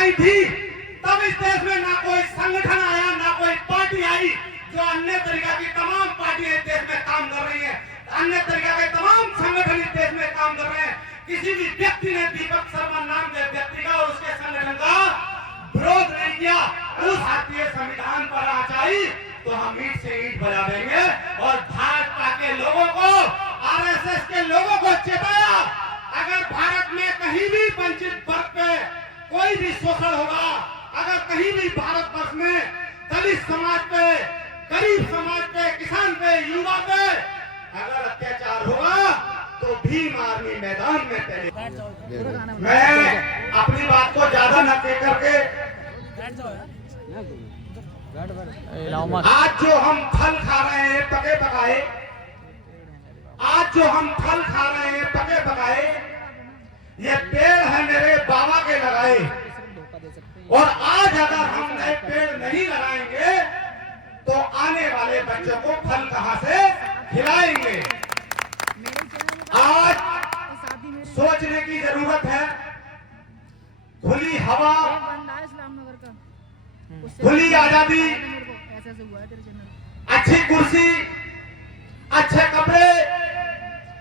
आई थी तब इस देश में ना कोई संगठन आया, ना कोई पार्टी आई जो अन्य तरीका की तमाम पार्टियां इस देश में काम कर रही हैं, अन्य तरीका के तमाम संगठन इस देश में काम कर रहे हैं। किसी भी व्यक्ति ने दीपक शर्मा नाम के व्यक्ति का और उसके संगठन का विरोध नहीं किया। उस भारतीय संविधान पर आँच आई तो हम ईंट से ईंट बजा देंगे और भाजपा के लोगों को, आरएसएस के लोगों को चेताया, अगर भारत में कहीं भी वंचित वर्ग पे कोई भी शोषण होगा, अगर कहीं भी भारत वर्ष में दलित समाज पे, गरीब समाज पे, किसान पे, युवा पे अगर अत्याचार होगा तो भीम आर्मी मैदान में पहले। मैं अपनी बात को ज्यादा न कह करके आज जो हम फल खा रहे हैं पके पकाए, आज जो हम फल खा रहे हैं पके पकाए, ये पेड़ है मेरे बाबा के लगाए, और आज अगर हम नए पेड़ नहीं लगाएंगे तो आने वाले बच्चों को फल कहां से खिलाएंगे। आज सोचने की जरूरत है। खुली हवा, खुली आजादी, अच्छी कुर्सी, अच्छे कपड़े,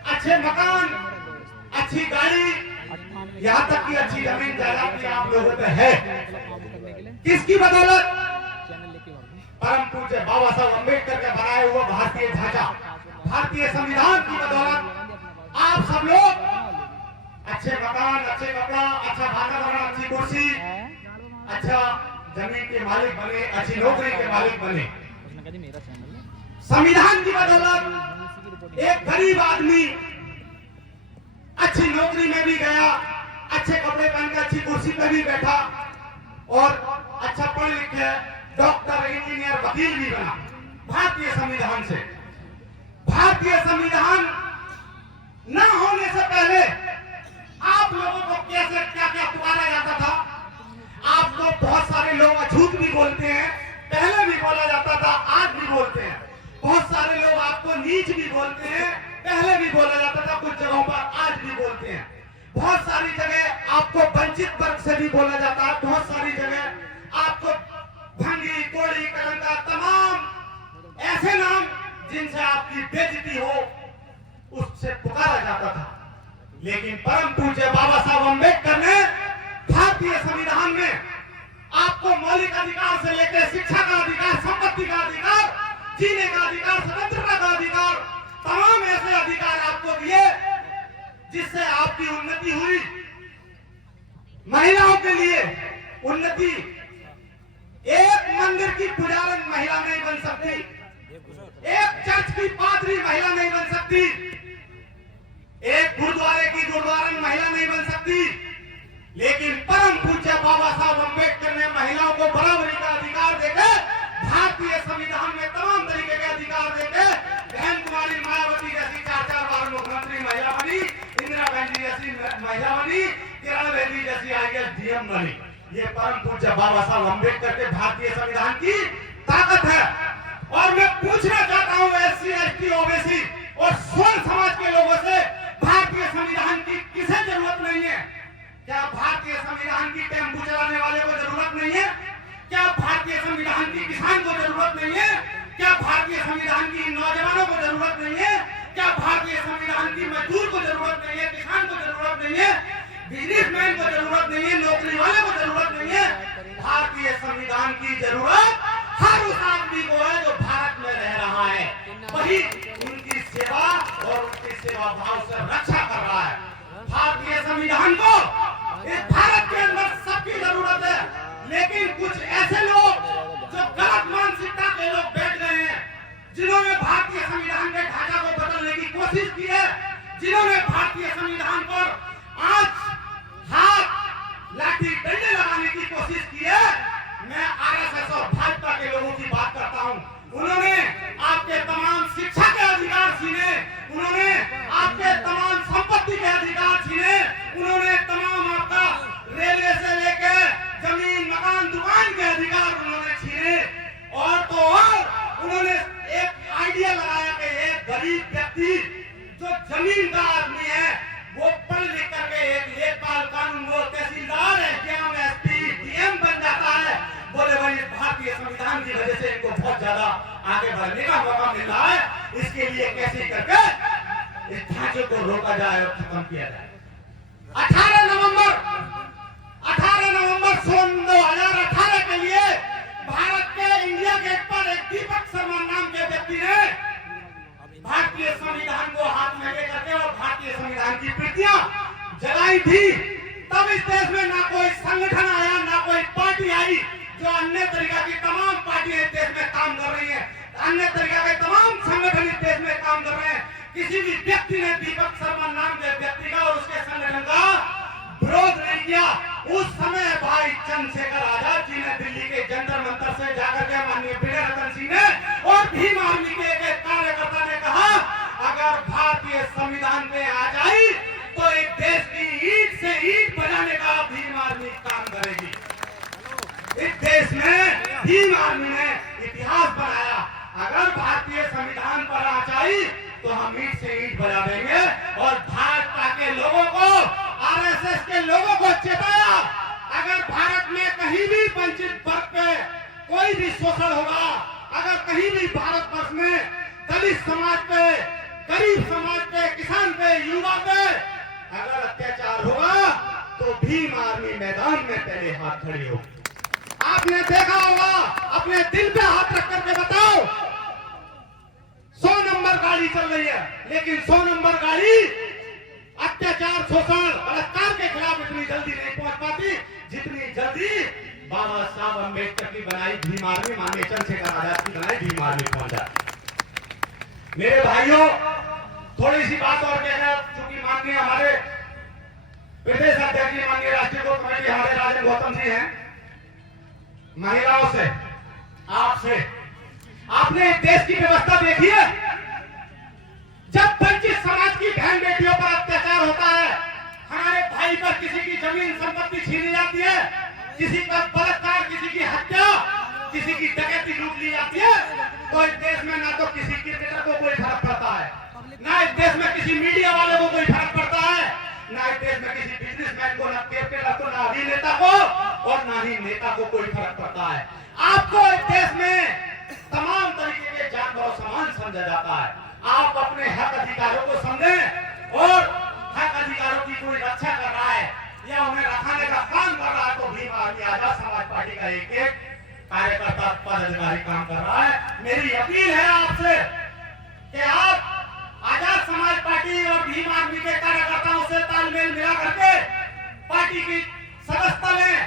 अच्छे मकान, अच्छी गाड़ी, यहाँ तक कि अच्छी जमीन जायदाद भी आप लोगों पे है। किसकी बदौलत? परम पूज्य बाबा साहब अम्बेडकर के बनाए हुए भारतीय ढांचा, भारतीय संविधान की बदौलत आप सब लोग अच्छे मकान, अच्छे कपड़ा, अच्छा वातावरण, अच्छी कुर्सी, अच्छा जमीन के मालिक बने, अच्छी नौकरी के मालिक बने। संविधान की बदौलत एक गरीब आदमी अच्छी नौकरी में भी गया, अच्छे कपड़े पहनकर अच्छी कुर्सी पर भी बैठा और अच्छा पढ़ लिखे डॉक्टर, इंजीनियर, वकील भी बना भारतीय संविधान से। भारतीय संविधान न होने से पहले आप लोगों को कैसे क्या क्या पुकारा जाता था? आपको बहुत सारे लोग अछूत भी बोलते हैं, पहले भी बोला जाता था, आज भी बोलते हैं। बहुत सारे लोग आपको नीच भी बोलते हैं, पहले भी बोला जाता था, कुछ जगहों पर आज भी बोलते हैं। बहुत सारी जगह आपको वंचित वर्ग से भी बोला जाता है, बहुत सारी जगह आपको भंगी, कोड़ी, कलंका, तमाम ऐसे नाम जिनसे आपकी बेइज्जती हो उससे पुकारा जाता था। लेकिन परम पूज्य बाबा साहब अम्बेडकर ने भारतीय संविधान में आपको मौलिक अधिकार से लेकर शिक्षा का अधिकार, संपत्ति का अधिकार, जीने का अधिकार, स्वतंत्रता का अधिकार, तमाम ऐसे अधिकार आपको दिए जिससे आपकी उन्नति हुई। महिलाओं के लिए उन्नति, एक मंदिर की पुजारन महिला नहीं बन सकती, एक चर्च की पादरी महिला नहीं बन सकती, एक गुरुद्वारे की गुरुद्वारन महिला नहीं बन सकती। लेकिन परम पूज्य बाबा साहब अम्बेडकर ने महिलाओं को बराबरी का अधिकार देकर भारतीय संविधान में तमाम तरीके के अधिकार देकर बहन कुमारी मायावती जैसी 4 बार मुख्यमंत्री महिला बनी, इंदिरा गांधी जैसी महिला बनी, किरण बेदी जैसी आईएएस डीएम बनी। ये परम पूज्य बाबा साहब अम्बेडकर के भारतीय संविधान की ताकत है। और मैं पूछना चाहता हूँ एससी, एसटी, ओबीसी और स्वर्ण समाज के लोगों से, भारतीय संविधान की किसे जरूरत नहीं है? क्या भारतीय संविधान की टेम्पू चलाने वाले को जरूरत नहीं है? क्या भारतीय संविधान की किसान को जरूरत नहीं है? क्या भारतीय संविधान की नौजवानों को जरूरत नहीं है? क्या भारतीय संविधान की मजदूर को जरूरत नहीं है? किसान को जरूरत नहीं है? बिजनेसमैन को जरूरत नहीं है? नौकरी वाले को जरूरत नहीं है? भारतीय संविधान की जरूरत हर उस आदमी को है जो भारत में रह रहा है, वही उनकी सेवा और उनकी सेवा भाव से रक्षा कर रहा है। भारतीय संविधान को इस भारत के अंदर सबकी जरूरत है, लेकिन कुछ ऐसे लोग जो गलत मानसिकता के लोग बैठ गए हैं, जिन्होंने भारतीय संविधान के ढांचा को बदलने की कोशिश की है, जिन्होंने भारतीय संविधान पर आज हाथ, लाठी, डंडे लगाने की कोशिश की है। मैं आरएसएस और भाजपा के लोगों की बात करता हूं। उन्होंने आपके तमाम शिक्षा के अधिकार छीने, उन्होंने आपके तमाम संपत्ति के अधिकार छीने, उन्होंने तमाम आपका रेलवे से लेकर जमीन, मकान, दुकान के अधिकार उन्होंने छीने। आगे बढ़ने का मौका मिल रहा है। इसके लिए कैसे करके इस ढांचे को रोका जाए और खत्म किया जाए। 18 नवंबर सन 2018 के लिए भारत के इंडिया गेट पर एक दीपक शर्मा नाम के व्यक्ति ने भारतीय संविधान को हाथ में लेकर के और भारतीय संविधान की प्रतियां जलाई थी। तब इस देश में ना कोई संगठन आया, ना कोई पार्टी आई। जो अन्य तरीका की तमाम पार्टियां इस देश में काम कर रही हैं, अन्य तरीका के तमाम संगठन इस देश में काम कर रहे हैं। किसी भी व्यक्ति ने दीपक शर्मा नाम के व्यक्ति का और उसके संगठन का विरोध नहीं किया। उस समय भाई चंद्रशेखर आजाद जी ने दिल्ली के जंतर मंतर से जाकर के माननीय विनय रतन सिंह ने और भीम आर्मी के एक कार्यकर्ता ने कहा, अगर भारतीय संविधान पे आ जाए तो एक देश की ईंट से ईंट बजाने का भीम आर्मी काम करेगी। इस देश में भीम आर्मी ने इतिहास बनाया। अगर भारतीय संविधान पर आ जाए तो हम ईंट से ईंट बजा देंगे। और भाजपा के लोगों को, आरएसएस के लोगों को चेताया, अगर भारत में कहीं भी वंचित वर्ग पे कोई भी शोषण होगा, अगर कहीं भी भारत वर्ष में दलित समाज पे, गरीब समाज पे, किसान पे, युवा पे अगर अत्याचार होगा तो भीम आर्मी मैदान में पहले हाथ खड़ी होगी। आपने देखा होगा, अपने दिल पे हाथ रख करके बताओ, 100 नंबर गाड़ी चल रही है, लेकिन 100 नंबर गाड़ी अत्याचार, शोषण, बलात्कार के खिलाफ इतनी जल्दी नहीं पहुंच पाती जितनी जल्दी बाबा साहब अम्बेडकर की बनाई भीम आर्मी, माननीय चंद्रशेखर आजाद की बनाई भीम आर्मी पहुंच जाती। मेरे भाइयों, थोड़ी सी बात और कहना, चूंकि माननीय हमारे प्रदेश अध्यक्ष जी, माननीय राष्ट्रीय कोर कमेटी हमारे राजन गौतम जी हैं, महिलाओं से, आपसे, आपने देश की व्यवस्था देखी है। जब वंचित समाज की बहन बेटियों पर अत्याचार होता है, हमारे भाई पर किसी की जमीन संपत्ति छीनी जाती है, किसी पर बलात्कार, किसी की हत्या, किसी की डकैती लूट ली जाती है, तो इस देश में ना तो किसी क्रिकेटर को कोई फर्क पड़ता है, ना इस देश में किसी मीडिया वाले को कोई फर्क पड़ता है, ना इस देश में किसी बिजनेसमैन को, ना क्रिकेटर को, ना अभिनेता को और ना ही नेता को कोई फर्क पड़ता है। आपको इस देश में तमाम तरीके के जानवरों समान समझा जाता है। आप अपने हक अधिकारों को समझें और हक अधिकारों की कोई रक्षा कर रहा है या उन्हें रखाने का काम कर रहा है तो भीम आर्मी आजाद समाज पार्टी का एक एक कार्यकर्ता, पदाधिकारी काम कर रहा है। मेरी अपील है आपसे कि आप आजाद समाज पार्टी और भीम आर्मी के कार्यकर्ताओं से तालमेल मिला करके पार्टी की सदस्यता लें,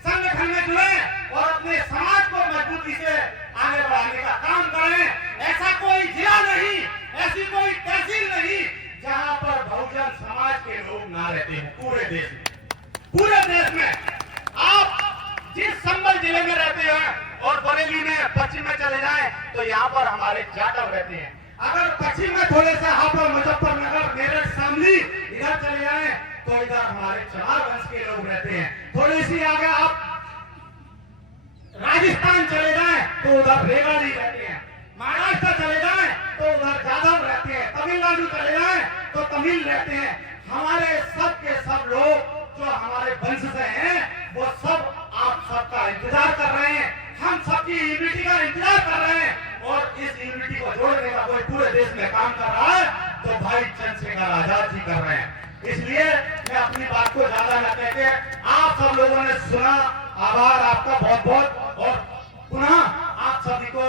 संगठन में जुड़े और अपने समाज को मजबूती से आगे बढ़ाने का काम करें। ऐसा कोई जिला नहीं, ऐसी कोई तहसील नहीं जहां पर बहुजन समाज के लोग ना रहते हैं। पूरे देश में, पूरे देश में आप जिस संभल जिले में रहते हैं और बरेली में, पश्चिम में चले जाएं तो यहाँ पर हमारे जाटव रहते हैं। अगर पश्चिम में थोड़े से हापुड़, मुजफ्फरनगर, मेरठ, शामली इधर चले जाएं तो इधर हमारे चमार वंश के लोग रहते हैं। थोड़ी सी आगे आप राजस्थान चले जाएं तो उधर रेवाड़ी रहते हैं, महाराष्ट्र चले जाएं तो उधर जादव रहते हैं, तमिलनाडु चले जाएं तो तमिल रहते हैं। हमारे सब के सब लोग जो हमारे वंश से हैं वो सब आप सबका इंतजार कर रहे हैं, हम सबकी यूनिटी का इंतजार कर रहे हैं और इस यूनिटी को जोड़ने का कोई पूरे देश में काम कर रहा है तो भाई चंद्रशेखर आजाद जी कर रहे हैं। इसलिए मैं अपनी बात को ज्यादा न कहते, आप सब लोगों ने सुना, आभार आपका बहुत बहुत। और पुनः आप सभी को